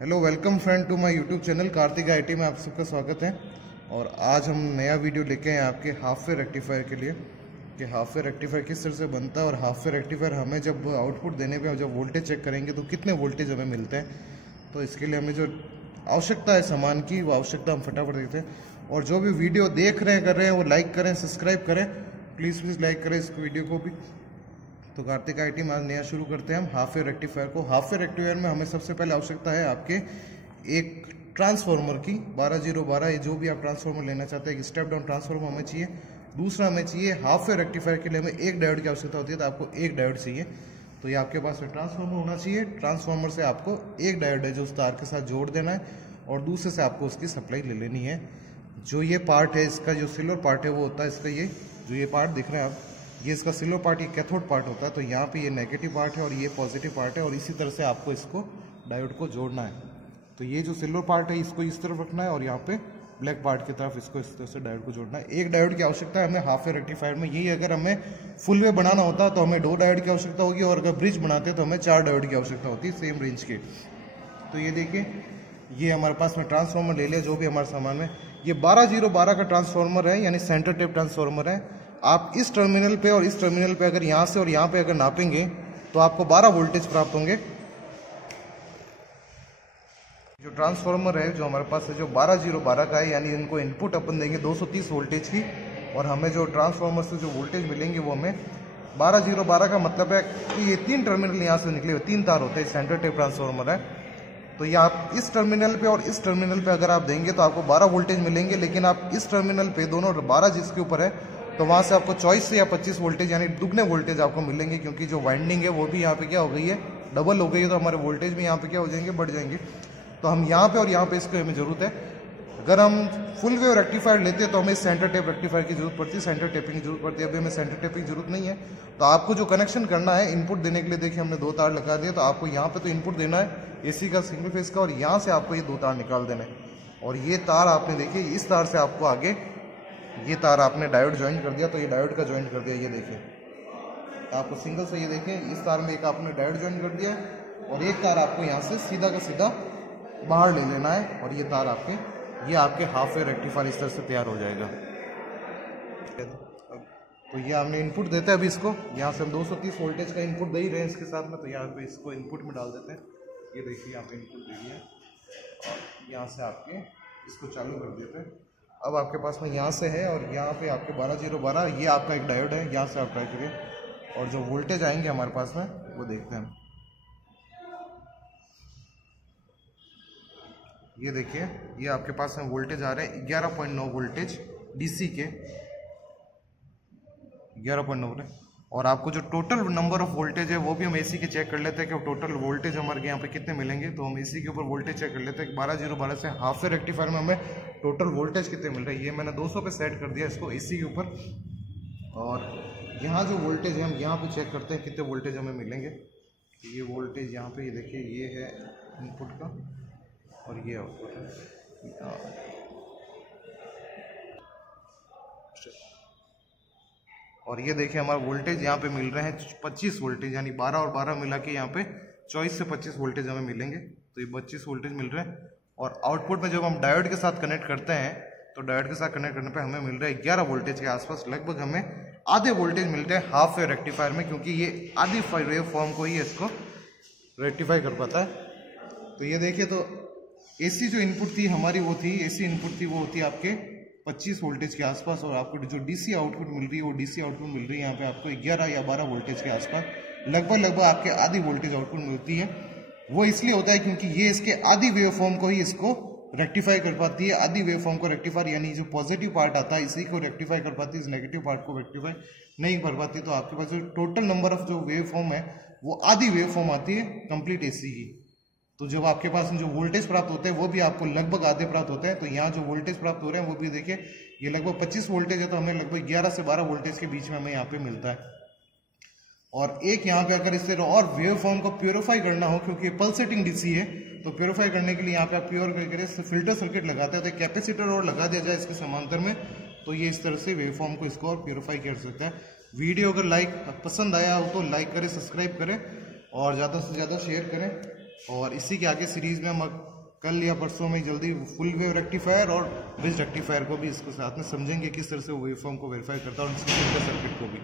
Hello welcome friend to my YouTube channel Kartik IT में आप सबका स्वागत है। और आज हम नया वीडियो लेके आए हैं आपके हाफ वे रेक्टिफायर के लिए कि हाफ वे रेक्टिफायर किस तरह से बनता है और हाफ वे रेक्टिफायर हमें जब आउटपुट देने पे जब वोल्टेज चेक करेंगे तो कितने वोल्टेज हमें मिलते हैं। तो इसके लिए हमें जो आवश्यकता है सामान की वो आवश्यकता हम फटाफट देखते हैं। और जो भी वीडियो देख रहे हैं कर रहे हैं वो लाइक करें, सब्सक्राइब करें, प्लीज़ लाइक करें इस वीडियो को भी। तो कार्तिक आईटी में आज नया शुरू करते हैं हम हाफ वे रेक्टिफायर को। हाफ वे रेक्टिफायर में हमें सबसे पहले आवश्यकता है आपके एक ट्रांसफार्मर की 12012, ये जो भी आप ट्रांसफार्मर लेना चाहते हैं, एक स्टेप डाउन ट्रांसफार्मर हमें चाहिए। दूसरा हमें चाहिए हाफ वे रेक्टिफायर के लिए हमें एक डायोड की आवश्यकता होती है, तो आपको एक डायोड चाहिए। तो ये आपके पास में ट्रांसफार्मर होना चाहिए। ट्रांसफार्मर से आपको एक डायोड है जो उस तार के साथ जोड़ देना है और दूसरे से आपको उसकी सप्लाई ले लेनी है। जो ये पार्ट है इसका, जो सिल्वर पार्ट है वो होता है इसका, ये जो ये पार्ट दिख रहे हैं आप, ये इसका सिल्वर पार्ट, ये कैथोड पार्ट होता है। तो यहाँ पे ये नेगेटिव पार्ट है और ये पॉजिटिव पार्ट है और इसी तरह से आपको इसको डायोड को जोड़ना है। तो ये जो सिल्वर पार्ट है इसको इस तरफ रखना है और यहाँ पे ब्लैक पार्ट की तरफ इसको इस तरह से डायोड को जोड़ना है। एक डायोड की आवश्यकता है हमें हाफ वे रेक्टिफायर में। यही अगर हमें फुल वे बनाना होता तो हमें 2 डायोड की आवश्यकता होगी और अगर ब्रिज बनाते तो हमें 4 डायोड की आवश्यकता होती है सेम रेंज के। तो ये देखिए, ये हमारे पास में ट्रांसफार्मर ले लिया जो भी हमारे सामान में। ये 12012 का ट्रांसफार्मर है, यानी सेंटर टेप ट्रांसफार्मर है। आप इस टर्मिनल पे और इस टर्मिनल पे अगर यहाँ से और यहाँ पे अगर नापेंगे तो आपको 12 वोल्टेज प्राप्त होंगे। जो ट्रांसफार्मर है जो हमारे पास है जो 12012 का है, यानी इनको इनपुट अपन देंगे 230 वोल्टेज की और हमें जो ट्रांसफार्मर से जो वोल्टेज मिलेंगे वो हमें 12012 का मतलब है कि ये 3 टर्मिनल यहाँ से निकले हुए 3 तार होते हैं, सेंटर टेप ट्रांसफार्मर है। तो ये आप इस टर्मिनल पे और इस टर्मिनल पे अगर आप देंगे तो आपको 12 वोल्टेज मिलेंगे, लेकिन आप इस टर्मिनल पे दोनों 12 जिसके ऊपर है तो वहाँ से आपको 24 से या 25 वोल्टेज यानी दुगने वोल्टेज आपको मिलेंगे, क्योंकि जो वाइंडिंग है वो भी यहाँ पे क्या हो गई है, डबल हो गई है। तो हमारे वोल्टेज भी यहाँ पे क्या हो जाएंगे, बढ़ जाएंगे। तो हम यहाँ पे और यहाँ पे इसको हमें ज़रूरत है। अगर हम फुल वेव रेक्टिफायर लेते हैं तो हमें सेंटर टेप रेक्टिफायर की जरूरत पड़ती है, सेंटर टेपिंग की जरूरत पड़ती है। अभी हमें सेंटर टेपिंग की जरूरत नहीं है। तो आपको जो कनेक्शन करना है इनपुट देने के लिए, देखिए हमने 2 तार लगा दिए। तो आपको यहाँ पे तो इनपुट देना है एसी का सिंगल फेज का और यहाँ से आपको ये 2 तार निकाल देना है। और ये तार आपने देखिए इस तार से आपको आगे ये तार आपने डायोड ज्वाइन कर दिया, तो ये डायोड का ज्वाइन कर दिया, ये देखिए आपको सिंगल से, ये देखिए इस तार में एक आपने डायोड ज्वाइन कर दिया और एक तार आपको यहाँ से सीधा का सीधा बाहर ले लेना है और ये तार आपके, ये आपके हाफ वे रेक्टिफायर इस तरह से तैयार हो जाएगा। तो ये हमने इनपुट देते हैं अभी इसको, यहाँ से हम 230 वोल्टेज का इनपुट दे ही रहे हैं इसके साथ में। तो यहाँ पे इसको इनपुट में डाल देते हैं। ये देखिए यहाँ पे इनपुट दे दिया और यहाँ से आपके इसको चालू कर देते हैं। अब आपके पास में यहाँ से है और यहाँ पे आपके 12012 ये आपका एक डायोड है, यहाँ से आप ट्राई करिए और जो वोल्टेज आएंगे हमारे पास में वो देखते हैं। ये देखिए ये आपके पास में वोल्टेज आ रहे हैं 11.9 वोल्टेज डीसी के, 11.9 है। और आपको जो टोटल नंबर ऑफ वोल्टेज है वो भी हम एसी के चेक कर लेते हैं कि टोटल वोल्टेज हमारे यहाँ पे कितने मिलेंगे। तो हम एसी के ऊपर वोल्टेज चेक कर लेते हैं। 12012 से हाफ वे रेक्टिफायर में हमें टोटल वोल्टेज कितने मिल रहे हैं। ये मैंने 200 पे सेट कर दिया इसको एसी के ऊपर। और यहाँ जो वोल्टेज है हम यहाँ पे चेक करते हैं कितने वोल्टेज हमें मिलेंगे। ये वोल्टेज यहाँ पे, ये देखिए ये है इनपुट का और ये आउटपुट है। और ये देखिए हमारा वोल्टेज यहाँ पे मिल रहे हैं 25 वोल्टेज, यानी 12 और 12 मिला के यहाँ पे 24 से 25 वोल्टेज हमें मिलेंगे। तो ये 25 वोल्टेज मिल रहे हैं। और आउटपुट में जब हम डायोड के साथ कनेक्ट करते हैं तो डायोड के साथ कनेक्ट करने पे हमें मिल रहा है 11 वोल्टेज के आसपास। लगभग हमें आधे वोल्टेज मिलते हैं हाफ वे रेक्टिफायर में, क्योंकि ये आधी वेव फॉर्म को ही इसको रेक्टिफाई कर पाता है। तो ये देखिए, तो एसी जो इनपुट थी हमारी वो थी, एसी इनपुट थी वो होती है आपके 25 वोल्टेज के आसपास। और आपको जो डीसी आउटपुट मिल रही है वो डीसी आउटपुट मिल रही है यहाँ पे आपको 11 या 12 वोल्टेज के आसपास। लगभग आपके आधी वोल्टेज आउटपुट मिलती है। वो इसलिए होता है क्योंकि ये इसके आधी वेव फॉर्म को ही इसको रेक्टिफाई कर पाती है। आधी वेव फॉर्म को रेक्टिफाई, यानी जो पॉजिटिव पार्ट आता है इसी को रेक्टिफाई कर पाती है, इस नेगेटिव पार्ट को रेक्टिफाई नहीं कर पाती। तो आपके पास जो टोटल नंबर ऑफ जो वेव फॉर्म है वो आधी वेव फॉर्म आती है कंप्लीट एसी की। तो जब आपके पास जो वोल्टेज प्राप्त होते हैं वो भी आपको लगभग आधे प्राप्त होते हैं। तो यहाँ जो वोल्टेज प्राप्त हो रहे हैं वो भी देखिए, ये लगभग 25 वोल्टेज है, तो हमें लगभग 11 से 12 वोल्टेज के बीच में हमें यहाँ पे मिलता है। और एक यहाँ पे अगर इससे और वेव फॉर्म को प्योरीफाई करना हो, क्योंकि पल्सेटिंग डीसी है, तो प्योरीफाई करने के लिए यहाँ पे आप प्योर करके फिल्टर सर्किट लगाते हैं। तो कैपेसिटर और लगा दिया जाए इसके समांतर में, तो ये इस तरह से वेव फॉर्म को इसको और प्योरीफाई कर सकता है। वीडियो अगर पसंद आया हो तो लाइक करें, सब्सक्राइब करें और ज़्यादा से ज़्यादा शेयर करें। और इसी के आगे सीरीज़ में हम कल या परसों में जल्दी फुल वेव रेक्टिफायर और ब्रिज रेक्टिफायर को भी इसको साथ में समझेंगे, किस तरह से वो वेवफॉर्म को वेरीफाई करता है और इसके सर्किट को भी।